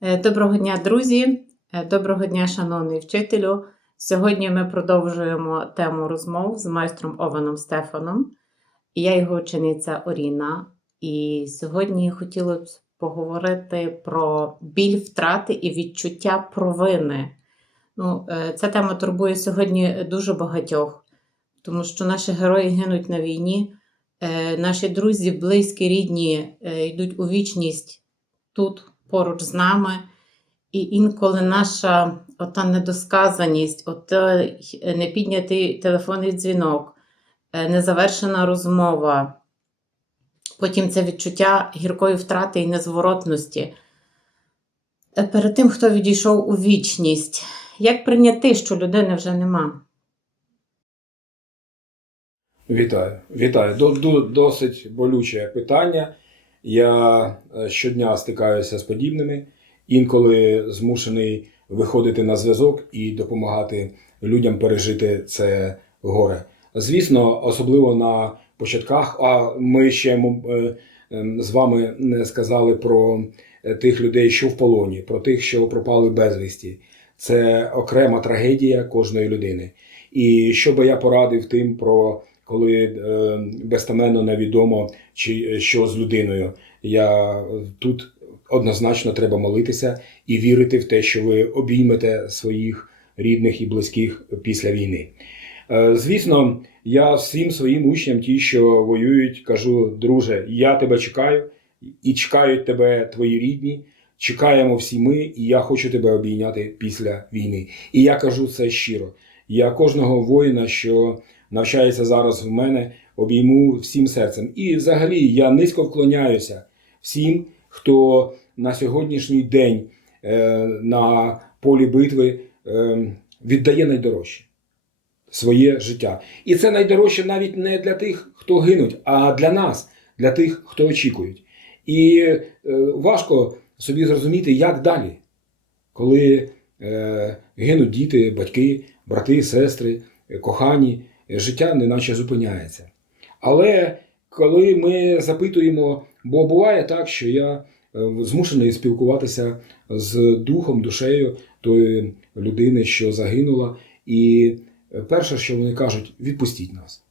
Е, Доброго дня, друзі! Е, Доброго дня, шановний вчителю! Сьогодні ми продовжуємо тему розмов з майстром Ованом Стефаном. Я його учениця Оріна. І сьогодні хотіла б поговорити про біль втрати і відчуття провини. Ну, е, ця тема турбує сьогодні дуже багатьох, тому що наші герої гинуть на війні, наші друзі, близькі, рідні йдуть у вічність тут поруч з нами. І інколи наша ота недосказаність, отой непіднятий телефонний дзвінок, е, незавершена розмова, потім це відчуття гіркої втрати і незворотності. Е, Перед тим, хто відійшов у вічність, як прийняти, що людини вже нема? Вітаю, вітаю. До, до, досить болюче питання. Я е, щодня стикаюся з подібними, інколи змушений виходити на зв'язок і допомагати людям пережити це горе. Звісно, особливо на початках. А ми ще е, ем, з вами не сказали про е, тих людей, що в полоні, про тих, що пропали безвісті. Це окрема трагедія кожної людини. І що би я порадив тим, про коли е, безтаменно невідомо, чи що з людиною. Я тут однозначно треба молитися і вірити в те, що ви обіймете своїх рідних і близьких після війни. Е, Звісно, я всім своїм учням, ті, що воюють, кажу, друже, я тебе чекаю, і чекають тебе твої рідні. Чекаємо всі ми, і я хочу тебе обійняти після війни. І я кажу це щиро. Я кожного воїна, що навчається зараз в мене, обійму всім серцем. І взагалі я низько вклоняюся всім, хто на сьогоднішній день е, на полі битви е, віддає найдорожче своє життя. І це найдорожче навіть не для тих, хто гинуть, а для нас, для тих, хто очікують. І е, важко собі зрозуміти, як далі, коли гинуть діти, батьки, брати, сестри, кохані, життя неначе зупиняється. Але коли ми запитуємо, бо буває так, що я е, змушений спілкуватися з духом, душею тої людини, що загинула, і е, перше, що вони кажуть, відпустіть нас.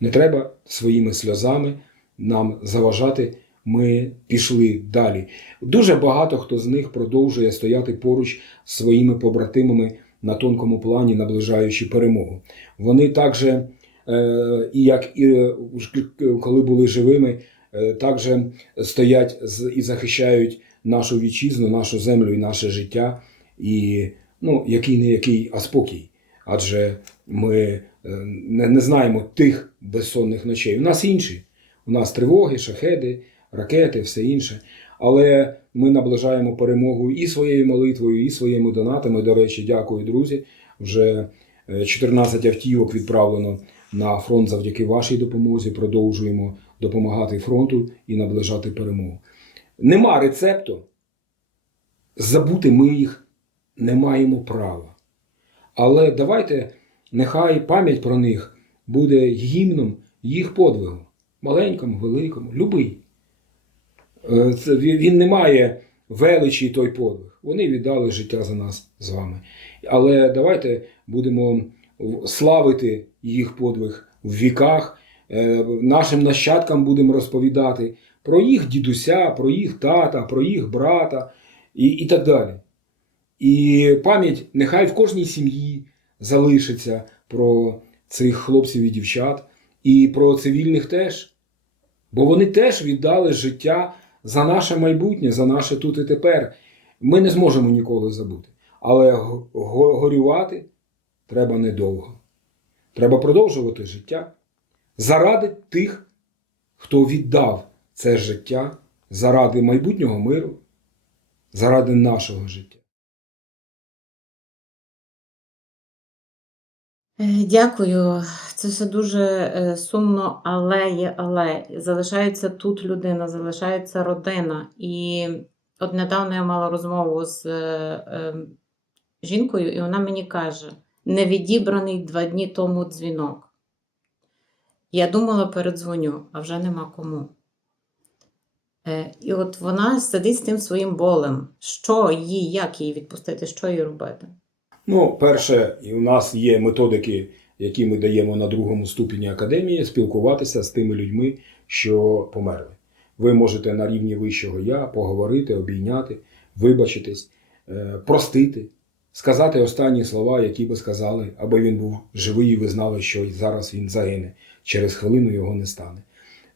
Не треба своїми сльозами нам заважати. Ми пішли далі. Дуже багато хто з них продовжує стояти поруч з своїми побратимами на тонкому плані, наближаючи перемогу. Вони також, е, і як і е, коли були живими, е, також стоять і захищають нашу вітчизну, нашу землю і наше життя. І ну, який не який, а спокій. Адже ми не, не знаємо тих безсонних ночей. У нас інші. У нас тривоги, шахеди, ракети, все інше. Але ми наближаємо перемогу і своєю молитвою, і своїми донатами. До речі, дякую, друзі. Вже е, 14 автівок відправлено на фронт завдяки вашій допомозі. Продовжуємо допомагати фронту і наближати перемогу. Нема рецепту. Забути ми їх не маємо права. Але давайте, нехай пам'ять про них буде гімном їх подвигу. Маленькому, великому, любий. Е, він не має величі той подвиг. Вони віддали життя за нас з вами. Але давайте будемо славити їх подвиг в віках, е, нашим нащадкам будемо розповідати про їх дідуся, про їх тата, про їх брата і, і так далі. І пам'ять нехай в кожній сім'ї залишиться про цих хлопців і дівчат, і про цивільних теж. Бо вони теж віддали життя за наше майбутнє, за наше тут і тепер. Ми не зможемо ніколи забути. Але го- го- горювати треба недовго. Треба продовжувати життя заради тих, хто віддав це життя заради майбутнього миру, заради нашого життя. Е, Дякую. Це все дуже е, сумно, але є але. Залишається тут людина, залишається родина. І от недавно я мала розмову з е, е, жінкою, і вона мені каже: невідібраний два дні тому дзвінок. Я думала, передзвоню, а вже нема кому. І от вона сидить з тим своїм болем. Що їй, як їй відпустити, що їй робити? Ну, перше, і у нас є методики, які ми даємо на другому ступені академії, спілкуватися з тими людьми, що померли. Ви можете на рівні вищого я поговорити, обійняти, вибачитись, е, простити, сказати останні слова, які би сказали, аби він був живий, і ви знали, що зараз він загине. Через хвилину його не стане.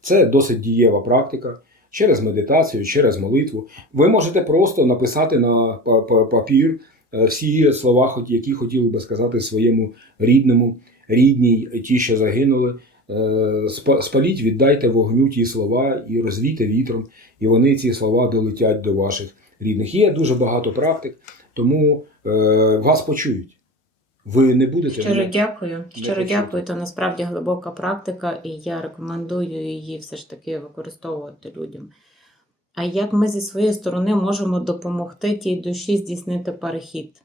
Це досить дієва практика. Через медитацію, через молитву. Ви можете просто написати на па- па- папір е, всі слова, які хотіли би сказати своєму рідному, рідній, ті, що загинули. Е, Спаліть, віддайте вогню ті слова і розвійте вітром, і вони ці слова долетять до ваших рідних. Є дуже багато практик, тому е, вас почують. Ви не будете Щиро дякую. Щиро дякую. Це насправді глибока практика, і я рекомендую її все ж таки використовувати людям. А як ми зі своєї сторони можемо допомогти тій душі здійснити перехід?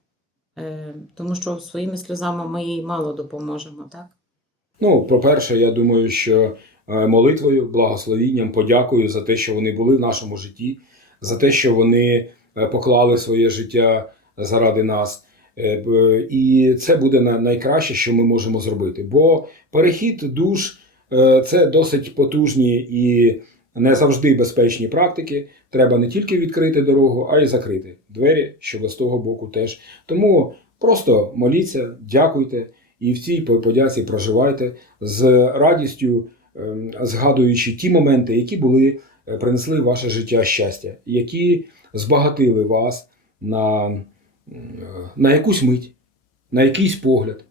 Е, Тому що своїми сльозами ми їй мало допоможемо, так? Ну, по-перше, я думаю, що е, молитвою, благословінням, подякою за те, що вони були в нашому житті, за те, що вони е, поклали своє життя заради нас. І це буде на- найкраще, що ми можемо зробити. Бо перехід душ це досить потужні і не завжди безпечні практики. Треба не тільки відкрити дорогу, а й закрити двері, щоб з того боку теж. Тому просто моліться, дякуйте. І в цій подяці проживайте з радістю, ем, згадуючи ті моменти, які були, е, принесли в ваше життя щастя, які збагатили вас на, на якусь мить, на якийсь погляд.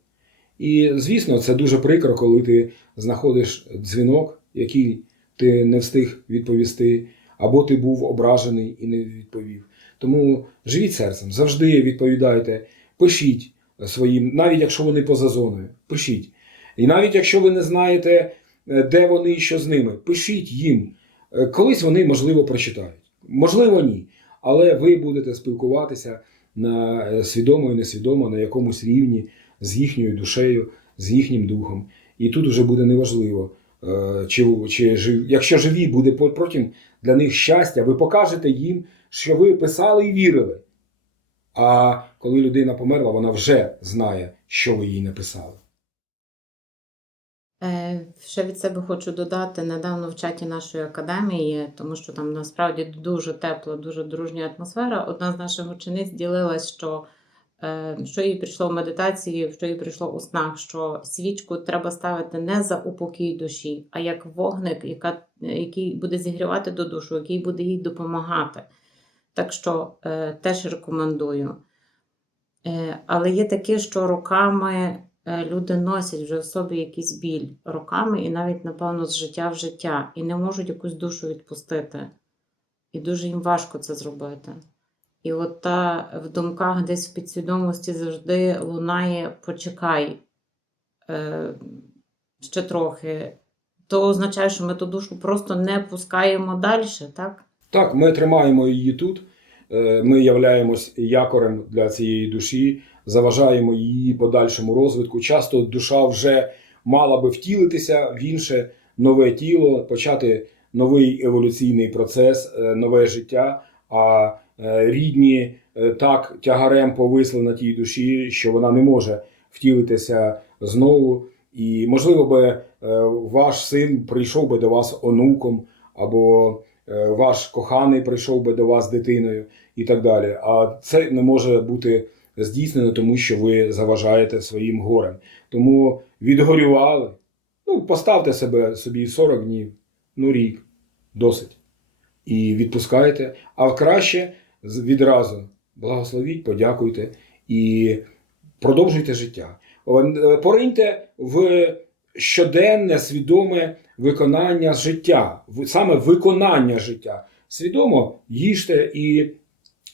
І, звісно, це дуже прикро, коли ти знаходиш дзвінок, який ти не встиг відповісти, або ти був ображений і не відповів. Тому живіть серцем, завжди відповідайте, пишіть своїм, навіть якщо вони поза зоною, пишіть. І навіть якщо ви не знаєте, е, де вони і що з ними, пишіть їм. Е, Колись вони, можливо, прочитають. Можливо, ні. Але ви будете спілкуватися на е, свідомо і несвідомо на якомусь рівні з їхньою душею, з їхнім духом. І тут вже буде неважливо, чи, чи якщо живі буде по- потім для них щастя, ви покажете їм, що ви писали і вірили. А коли людина померла, вона вже знає, що ви їй написали. Е, Ще від себе хочу додати недавно в чаті нашої академії, тому що там насправді дуже тепла, дуже дружня атмосфера. Одна з наших учениць ділилась, що, е, що їй прийшло в медитації, що їй прийшло у снах, що свічку треба ставити не за упокій душі, а як вогник, яка, який буде зігрівати до душу, який буде їй допомагати. Так що е, теж рекомендую. Е, але є таке, що роками е, люди носять вже в собі якийсь біль роками і навіть, напевно, з життя в життя, і не можуть якусь душу відпустити. І дуже їм важко це зробити. І от та в думках десь в підсвідомості завжди лунає почекай е, ще трохи. То означає, що ми ту душу просто не пускаємо далі, так? Так, ми тримаємо її тут. е, Ми являємось якорем для цієї душі, заважаємо її подальшому розвитку. Часто душа вже мала би втілитися в інше нове тіло, почати новий еволюційний процес, е, нове житта. А рідні е, так тягарем повисли на тій душі, що вона не може втілитися знову. І можливо би е, ваш син прийшов би до вас онуком або е, ваш коханий прийшов би до вас дитиною і так далі. А це не може бути здійснено, тому що ви заважаєте своїм горем. Тому відгорювали. Ну, поставте себе собі 40 днів, ну рік, досить. І відпускаєте. А краще відразу благословіть, подякуйте і продовжуйте життя. Е, Пориньте в щоденне свідоме виконання життя, саме виконання життя. Свідомо їжте і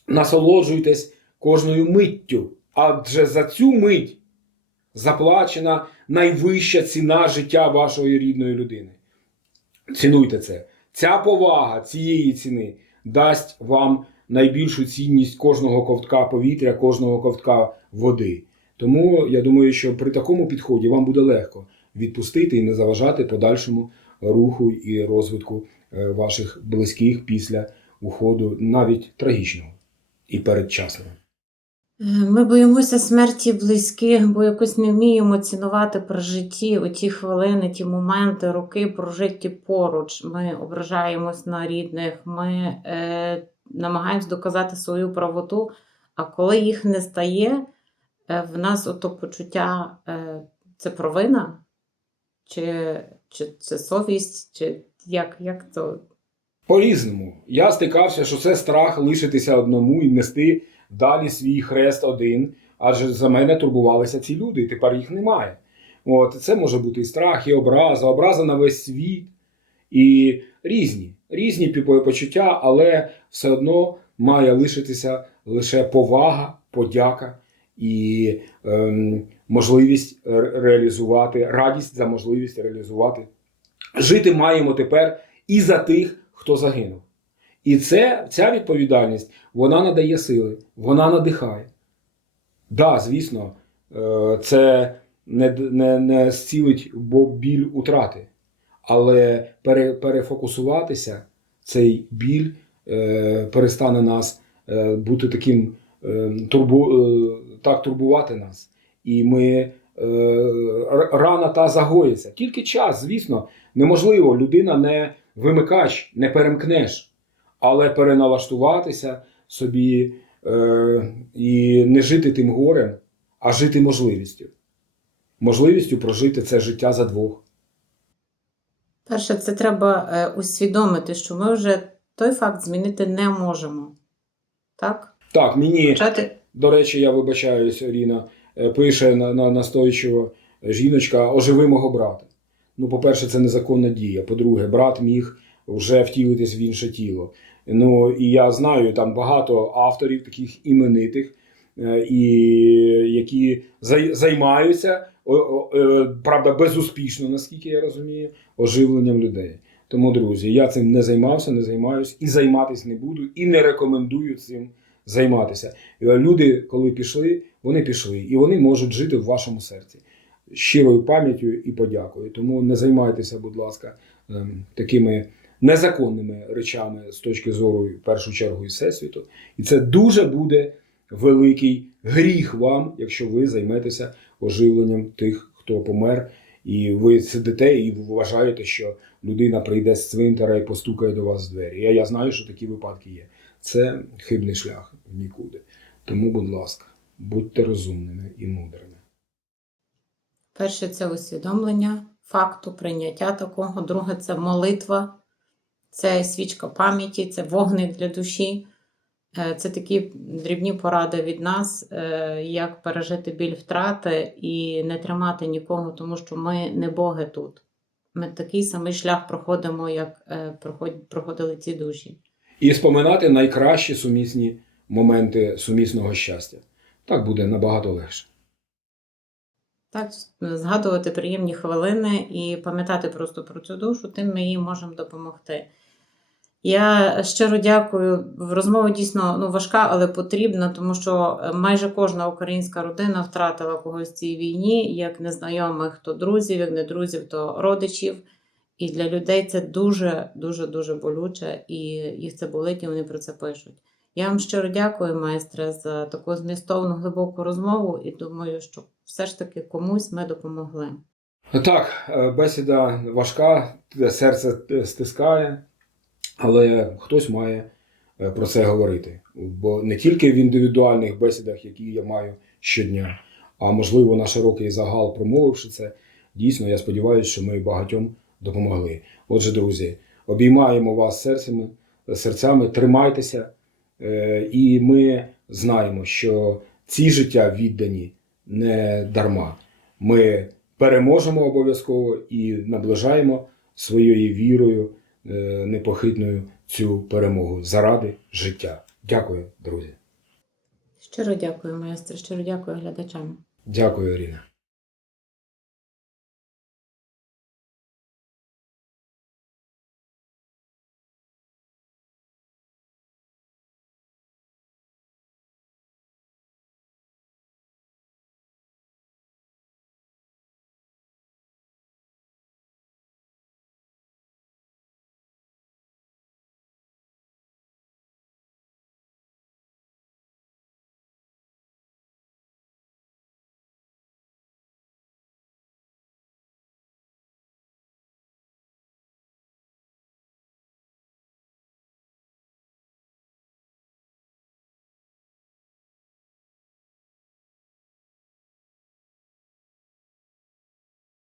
насолоджуйтесь кожною миттю. Адже за цю мить заплачена найвища ціна життя вашої рідної людини. Цінуйте це. Ця повага цієї ціни дасть вам найбільшу цінність кожного ковтка повітря, кожного ковтка води. Тому я думаю, що при такому підході вам буде легко відпустити і не заважати подальшому руху і розвитку е, ваших близьких після уходу, навіть трагічного і передчасного. Е, Ми боїмося смерті близьких, бо якось не вміємо цінувати при житті оті хвилини, ті моменти, роки прожиті поруч. Ми ображаємось на рідних, ми е, намагаємось доказати свою правоту. А коли їх не стає, е, в нас ото почуття е, це провина, чи, чи це совість, чи як, як то По-різному. Я стикався, що це страх лишитися одному і нести далі свій хрест один, адже за мене турбувалися ці люди, і тепер їх немає. От, це може бути і страх, і образа, образа на весь світ, і різні, різні почуття, але все одно має лишитися лише повага, подяка і ем, можливість реалізувати, радість за можливість реалізувати. Жити маємо тепер і за тих, хто загинув. І це, ця відповідальність вона надає сили, вона надихає. Да, звісно, е, це не, не, не зцілить біль утрати, але пере, перефокусуватися, цей біль е, перестане нас е, бути таким е, турбу, е, так турбувати нас. І ми е, рана та загоїться. Тільки час, звісно, неможливо, людина не вимикач, не перемкнеш, але переналаштуватися собі е, і не жити тим горем, а жити можливістю. Можливістю прожити це життя за двох. Перше, це треба е, усвідомити, що ми вже той факт змінити не можемо. Так? Так, мені, Почати до речі, я вибачаюсь, Ріна, е, пише на, на, настойчиво жіночка, оживи мого брата. Ну, по-перше, це незаконна дія. По-друге, брат міг вже втілитись в інше тіло. Ну, і я знаю там багато авторів, таких іменитих, е, і які займаються, е, правда, безуспішно, наскільки я розумію, оживленням людей. Тому, друзі, я цим не займався, не займаюся і займатися не буду, і не рекомендую цим займатися. Е, Люди, коли пішли, вони пішли, і вони можуть жити в вашому серці щирою пам'яттю і подякою. Тому не займайтеся, будь ласка, ем, такими незаконними речами з точки зору в першу чергу і всесвіту. І це дуже буде великий гріх вам, якщо ви займетеся оживленням тих, хто помер, і ви сидите і вважаєте, що людина прийде з цвинтара і постукає до вас в двері. Я, я знаю, що такі випадки є. Це хибний шлях в нікуди. Тому, будь ласка, будьте розумними і мудрими. перше це усвідомлення факту прийняття такого. Друге це молитва, це свічка пам'яті, це вогник для душі. Е, Це такі дрібні поради від нас, е, як пережити біль втрати і не тримати нікого, тому що ми не боги тут. Ми такий самий шлях проходимо, як е, проходили ці душі. І споминати найкращі сумісні моменти сумісного щастя. Так буде набагато легше. Так, згадувати приємні хвилини і пам'ятати просто про цю душу, тим ми їй можемо допомогти. Я щиро дякую. Розмова дійсно ну, важка, але потрібна, тому що е, майже кожна українська родина втратила когось в цій війні, як незнайомих, то друзів, як не друзів, то родичів. І для людей це дуже, дуже, дуже болюче, і їх це болить, і вони про це пишуть. Я вам щиро дякую, майстре, за таку змістовну глибоку розмову, і думаю, що все ж таки комусь ми допомогли. Так, е, бесіда важка, серце стискає, але хтось має е, про це говорити. Бо не тільки в індивідуальних бесідах, які я маю щодня, а можливо на широкий загал промовивши це, дійсно я сподіваюся, що ми багатьом допомогли. Отже, друзі, обіймаємо вас серцями, серцями, тримайтеся, е, і ми знаємо, що ці життя віддані не дарма. Ми переможемо обов'язково і наближаємо своєю вірою непохитною цю перемогу заради життя. Дякую, друзі. Щиро дякую, майстер. щиро дякую глядачам. Дякую, Ірина.